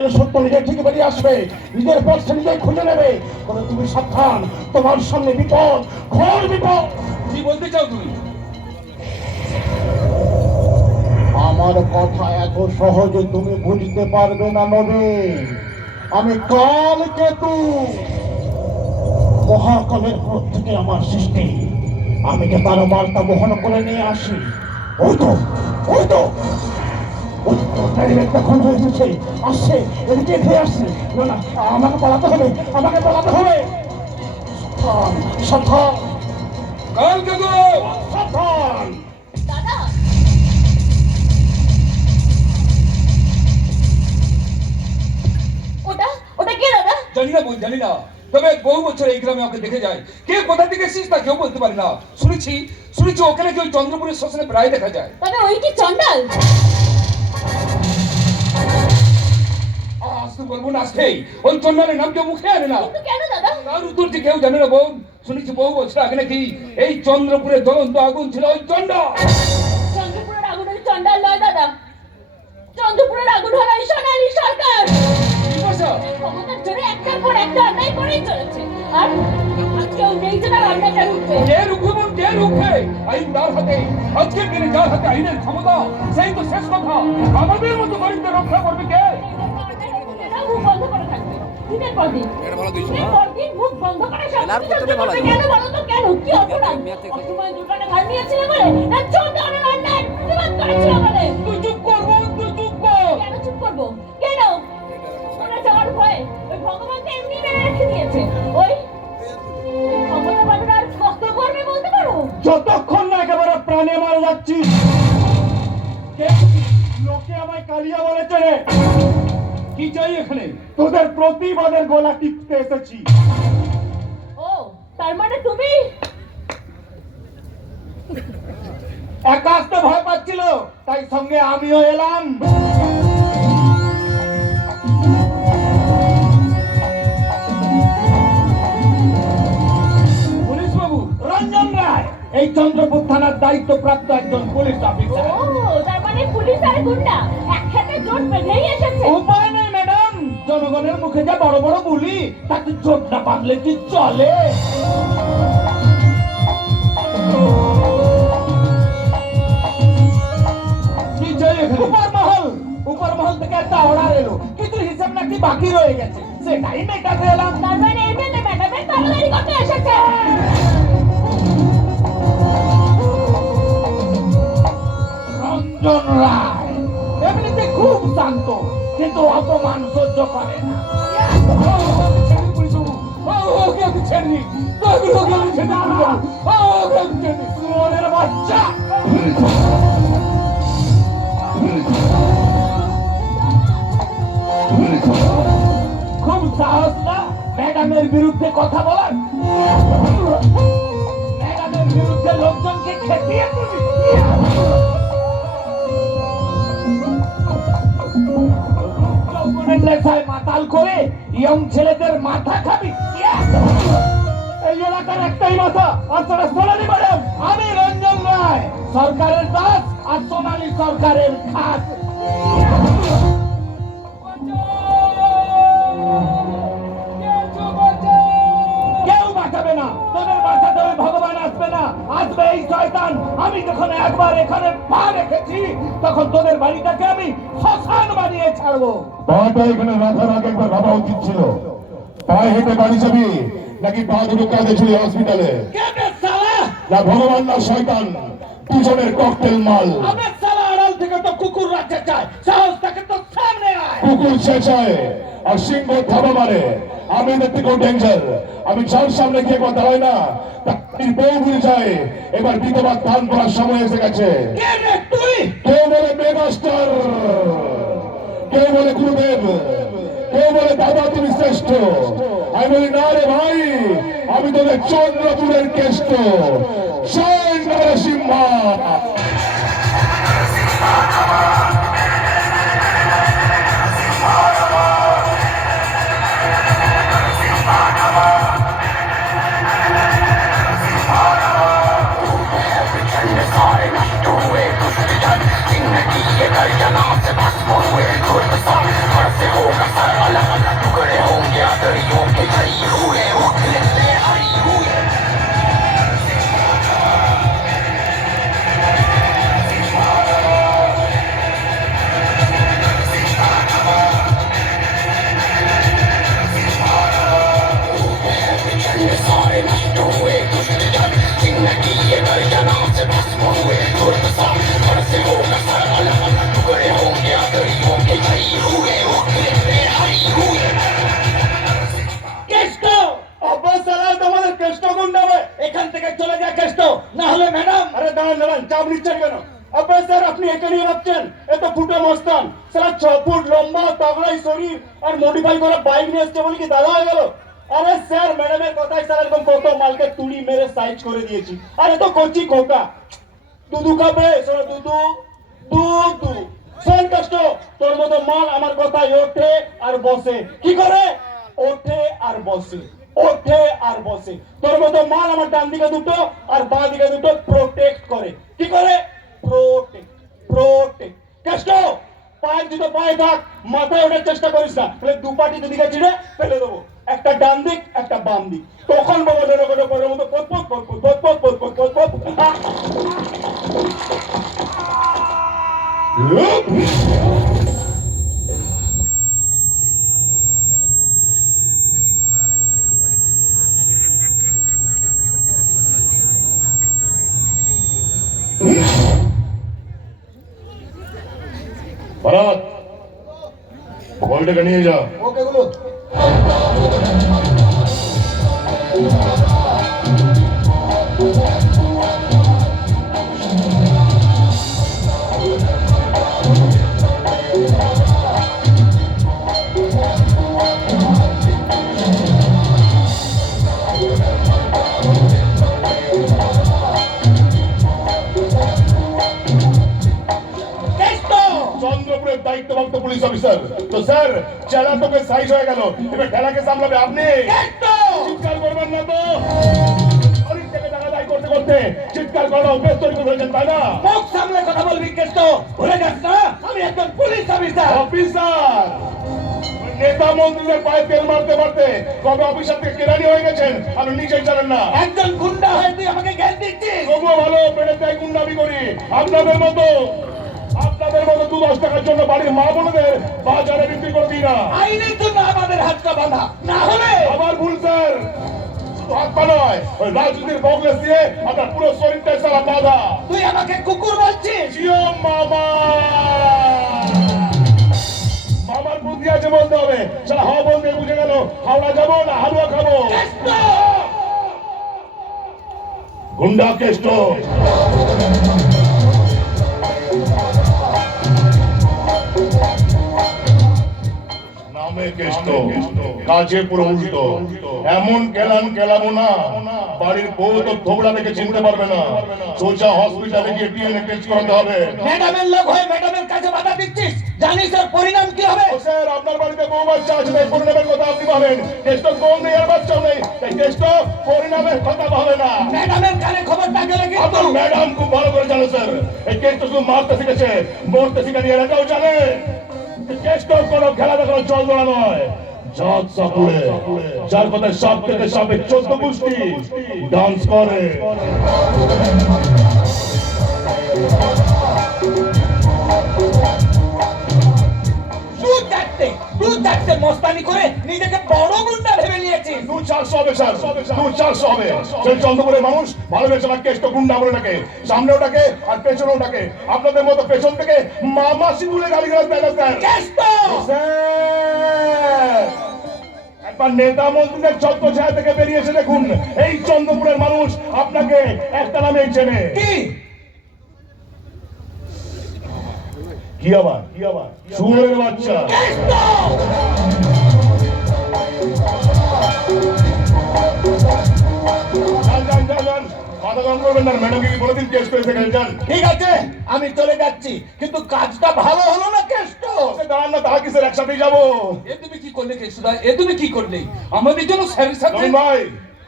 সত্য নিজে ঠিক বেরিয়ে আসবে, নিজের পথে নিজে খুঁজে নেবে। তবে তুমি সাবধান, তোমার সামনে বিপদ, ঘোর বিপদ। কি বলতে চাও তুমি? আমার কথা এত সহজে তুমি বুঝতে পারবে না নবীন। আমি কালকেতু, মহাকালের পথ থেকে আমার সৃষ্টি। আমি যে তার বার্তা বহন করে নিয়ে আসি। ওই তো, ওই তো তখন হয়ে এসেছে, আসছে, এদিকে ফিরে আসছে। না না, আমাকে পালাতে হবে, আমাকে পালাতে হবে। সাবধান, সাবধান, কালকেতু! সাবধান। দাদা, ওটা ওটা কে দাদা? জানি না বোন, জানি না। তবে বহু বছর এই গ্রামে ওকে দেখে যায়। কে কোথা থেকে এসেছিস তা কেউ বলতে পারে না। শুনেছি শুনেছি ওখানে কেউ চন্দ্রপুরের শ্মশানে প্রায় দেখা যায়। তবে ওই কি চন্ডাল? আজ তো বলবো না, আজকেই ওই চন্ডালের নাম কেউ মুখে আনে না। কিন্তু কেন দাদা? তার উত্তর যে কেউ জানে না বোন। শুনেছি বহু বছর আগে নাকি এই চন্দ্রপুরের জ্বলন্ত আগুন ছিল ওই চন্ডাল। চন্দ্রপুরের আগুন ওই চন্ডাল নয় দাদা, চন্দ্রপুরের আগুন হলো এই সোনালী সরকার। ক্ষমতার জোরে একটার পর একটা অন্যায় করেই চলেছে। আর কেউ নেই যে তার অন্যায়টা রুখবে। কে রুখবে বোন, কে রুখবে? আইন তার হাতে। আজকের দিনে যার হাতে আইনের ক্ষমতা, সেই তো শেষ কথা। আমাদের মতো গরিবদের রক্ষা করবে কে? মুখ বন্ধ করে থাকবে দিনের পর দিন, দিনের পর দিন মুখ বন্ধ করে সব কিছু করবে। কেন বলো তো, কেন? কি অপরাধ? অসময় দোকানে ধার নিয়েছিল বলে, না চন্দ্রনের অন্যায় প্রতিবাদ করেছিল বলে? তুই চুপ কর বোন, তুই চুপ কর। কেন চুপ করবো? কেন? ওরা যাওয়ার ভয়ে ওই ভগবানকে এমনি মেরে রেখে দিয়েছে। ওই ক্ষমতা বাড়ার আর কত করবে বলতে পারো? যতক্ষণ না একেবারে প্রাণে মারা যাচ্ছি। লোকে আমায় কালিয়া বলেছে রে। কি চাই এখানে? তোদের প্রতিবাদের গলা টিপতে এসেছি। ও, তার মানে তুমি? একা আসতে ভয় পাচ্ছিল, তাই সঙ্গে আমিও এলাম। পুলিশ বাবু? রঞ্জন রায়, এই চন্দ্রপুর থানার দায়িত্বপ্রাপ্ত একজন পুলিশ ও, অফিসার। তার মানে পুলিশ আর গুন্ডা একসাথে জোট বেঁধেই এসেছে। উপায় নেই ম্যাডাম, জনগণের মুখে যা বড় বড় বলি, তাকে জোট না বাঁধলে কি চলে? কি চাই এখানে? উপর মহল থেকে একটা অর্ডার এলো, কিন্তু হিসাব নাকি বাকি রয়ে গেছে, সেটাই মেটাতে এলাম। তার মানে এই জন্য ম্যাডামের তাড়াতাড়ি করতে এসেছে। রঞ্জন রায় এমনিতে খুব শান্ত, কিন্তু অপমান সহ্য করে না। পুলিশ বাবু, ওকে আমি ছেড়ে দিই। ওকে আমি ছেড়ে দিই। ওকে আমি ছেড়ে দিই। সুমনের বাচ্চা, খুব সাহস না ম্যাডামের বিরুদ্ধে কথা বলার? ম্যাডামের বিরুদ্ধে লোকজনকে খেপিয়ে দিবি? যৌবনের নেশায় মাতাল করে ইয়ং ছেলেদের মাথা খাবি? এই এলাকার একটাই মাথা, আর সেটা সোনালী ম্যাডাম। আমি রঞ্জন রায়, সরকারের দাস আর সোনালী সরকারের খাস। কেউ বাঁচাবে না, তোদের বাঁচাতে ওই ভগবান আসবে না, আসবে এই শয়তান। আমি যখন একবার এখানে পা রেখেছি, তখন তোদের বাড়িটাকে আমি শ্মশান বানিয়ে ছাড়বো। পাটা এখানে রাখার আগে একবার ভাবা উচিত ছিল। পায়ে হেঁটে বাড়ি যাবি নাকি পা দুটো কাঁধে ঝুলে হসপিটালে? না ভগবান না শয়তান, দুজনের ককটেল মাল। আমার সালা আড়াল থেকে তো কুকুর রাখতে চায়, সাহস থাকে তো সামনে আয়। কুকুর চেঁচায় আর সিংহ থাবা মারে, আমি এদের থেকেও ডেঞ্জার। আমি যার সামনে গিয়ে কথা দাঁড়াই না, তার বউ ভুলে যায়। এবার বিধবা দান করার সময় এসে গেছে। কে রে তুই? কেউ বলে মেগাস্টার, কেউ বলে গুরুদেব, কেউ বলে দাদা তুমি শ্রেষ্ঠ। আমি বলি না রে ভাই, আমি তোদের চন্দ্রপুরের কেষ্ট, চন্দ্র সিংহা। जिंदगी ये कर जना से बस हुए खुद सा घर से होगा আর মডিফাই করা বাইক নিয়ে এসছে বলে কি দাদা হয়ে গেল? আরে স্যার ম্যাডামের কথাই স্যার একদম কত মালকে তুড়ি মেরে সাইজ করে দিয়েছি। আরে তো কচি খোকা দুধু খাবে, শোনো দুধু দুধু শোন কষ্ট, তোর মতো মাল আমার কথায় ওঠে আর বসে। কি করে? ওঠে আর বসে, ওঠে আর বসে। তোর মতো মাল আমার ডান দিকে দুটো আর বাঁ দিকে দুটো প্রোটেক্ট করে। কি করে? Protect, protect. কষ্ট পায়ের দুটো পায়ে থাক, মাথায় ওঠার চেষ্টা করিস না, তাহলে দুপাটি দুদিকে ছিঁড়ে ফেলে দেবো, একটা ডান দিক একটা বাম দিক। তখন বাবা ডোডো পরের মতো পতপত পতপত পতপত পতপত পতপত। ভরত বলটাকে নিয়ে যা। ওকে গুলো চন্দ্রপুরের দায়িত্বপ্রাপ্ত পুলিশ অফিসার। তো স্যার চেলা তোকে সাইজ হয়ে গেল, এবার খেলাকে সামলাবে আপনি। চিৎকার করবেন না তো, অনেক থেকে টাকা দায় করতে করতে চিৎকার করা অভ্যেস তৈরি করে ফেলেছেন, তাই না? মুখ সামলে কথা বলবি কেষ্ট, ভুলে যাস না আমি একজন পুলিশ অফিসার। অফিসার নেতা মন্ত্রীদের পায়ে তেল মারতে মারতে কবে অফিসার থেকে কেরানি হয়ে গেছেন আপনি নিজেই জানেন না। একজন গুন্ডা হয়ে তুই আমাকে জ্ঞান দিচ্ছিস? তবুও ভালো পেটে তাই গুন্ডামি করি। আপনাদের মতো 2-10 টাকার জন্য বাড়ির মা বোনদের বাজারে বিক্রি করে দিই না। আইনের জন্য আমাদের হাতটা বাঁধা, না হলে আবার ভুল স্যার, শুধু হাত পা নয়, ওই রাজনীতির বগলেস দিয়ে আপনার পুরো শরীরটাই সারা বাঁধা। তুই আমাকে কুকুর বলছিস? জিও মামা, মামার বুদ্ধি আছে বলতে হবে। সারা হাওয়া বলতে বুঝে গেল হাওড়া যাবো না হালুয়া খাবো। কেষ্ট! গুন্ডা কেষ্ট নামে কেষ্ট, কাজে পুরো উল্টো। এমন কেলান কেলাবো না বাড়ির বউ তো থোবড়া দেখে চিনতে পারবে না। সোজা হসপিটালে গিয়ে ডিএনএ টেস্ট করাতে হবে। ম্যাডামের লোক হয়ে ম্যাডামের কাছে বাধা দিচ্ছিস, জানিস এর পরিণাম কি হবে? ও স্যার, আপনার বাড়িতে বউ বাচ্চা আছে তাই পরিণামের কথা আপনি ভাবেন। টেস্ট বউ নেই আর বাচ্চাও নেই, তাই টেস্ট পরিণামের কথা ভাবে না। ম্যাডামের কানে খবরটা গেলে কিন্তু আপনার ম্যাডাম খুব ভালো করে জানো স্যার, এই টেস্ট শুধু মারতে শিখেছে, মরতে শিখেনি। এলাকাও জানে টেস্ট কোনো খেলা দেখানো চল ধরা নয়। জাত সাপুড়ে যার কথায় সব থেকে সবে 14 গোষ্ঠী ডান্স করে। তুই চারটে মস্তানি করে নিজেকে বড় গুন্ডা ভেবে নিয়েছিস। 200-400 হবে স্যার, 200-400 হবে। সেই চন্দ্রপুরের মানুষ ভালোবেসে না কেষ্ট গুন্ডা বলে ডাকে, সামনেও ডাকে আর পেছনেও ডাকে। আপনাদের মতো পেছন থেকে মামাসি বলে গালিগালাজ দেয় না স্যার। কেষ্ট! স্যার একবার নেতা মন্ত্রীদের ছত্রছায়া থেকে বেরিয়ে এসে দেখুন, এই চন্দ্রপুরের মানুষ আপনাকে একটা নামেই চেনে। কি আবার শুয়োরের বাচ্চা। ঠিক আছে আমি চলে যাচ্ছি, কিন্তু কাজটা ভালো হলো না কেষ্ট। দাঁড়ান না, তাহা কি স্যার একসাথেই যাবো? এ তুমি কি করলে কেশুদা, এ তুমি কি করলে? আমাদের জন্য স্যারের সাথে রবিন ভাই,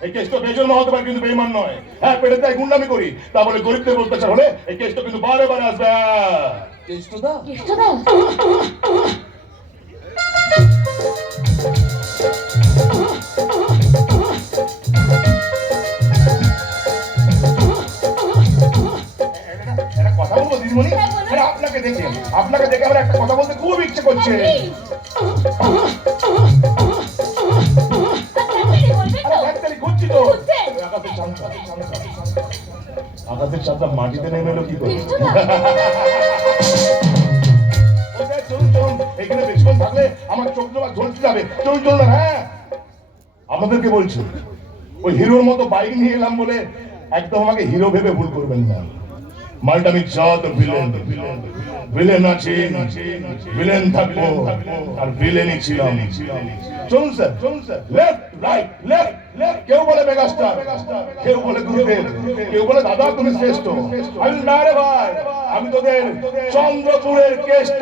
এই কেসটা বেজন্মা হতে পারে কিন্তু বেঈমান নয়। হ্যাঁ, পেটে তাই গুন্ডামি করি, তা বলে গরিবদের অত্যাচার হলে এই কেসটা কিন্তু বারে বারে আসবে। কেশুদা কেষ্টদা একটা কথা বলবো দিদিমণি? হ্যাঁ, বলুন। আরে আপনাকে দেখে আমার একটা কথা বলতে খুব ইচ্ছে করছে। একটাই খুঁজছি তো। খুঁজছেন? আকাশের চাপটা মাটিতে নেমে এলো কি করে? কেষ্টদা চলুন, এখানে বেশিক্ষণ থাকলে আমার চোখ জমা ঝলসে যাবে। চলুন না। হ্যাঁ, আপনাদেরকে বলছি, ওই হিরোর মতো বাইক নিয়ে এলাম বলে একদম আমাকে হিরো ভেবে ভুল করবেন না। মালটা আমি জাত ভিলেন, ভিলেন আছি, ভিলেন থাকবো, আর ভিলেনই ছিলাম। চলুন sir, left right left left. কেউ বলে মেগাস্টার, কেউ বলে গুরুদেব, কেউ বলে দাদা তুমি শ্রেষ্ঠ। আমি না রে ভাই, আমি তোদের চন্দ্রপুরের কেষ্ট।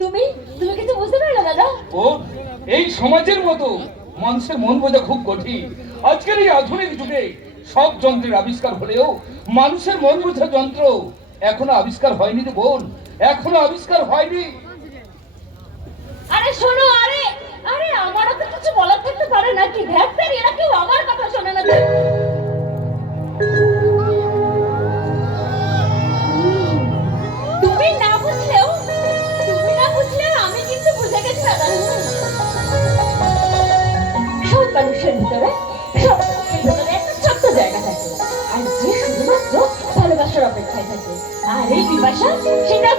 তুমি তুমি কিছু বুঝতে পারলে দাদা? ও এই সমাজের মতো মানুষের মন বোঝা খুব কঠিন। আজকের এই আধুনিক যুগে সব যন্ত্রের আবিষ্কার হলেও মানুষের মন বোঝা যন্ত্র এখনো আবিষ্কার হয়নি রে বোন, এখনো আবিষ্কার হয়নি। আরে শোনো, আরে আরে আমারও তো কিছু বলার থাকতে পারে নাকি? ধ্যাত্তের এরা কেউ আমার কথা শোনে না। তুমি না বুঝলেও আমি কিন্তু বুঝে গেছি দাদা। সব মানুষের ভিতরে একটা ছোট্ট জায়গা থাকে, আর যে শুধুমাত্র ভালোবাসার অপেক্ষায় থাকে। আর এই পিপাসা সেটা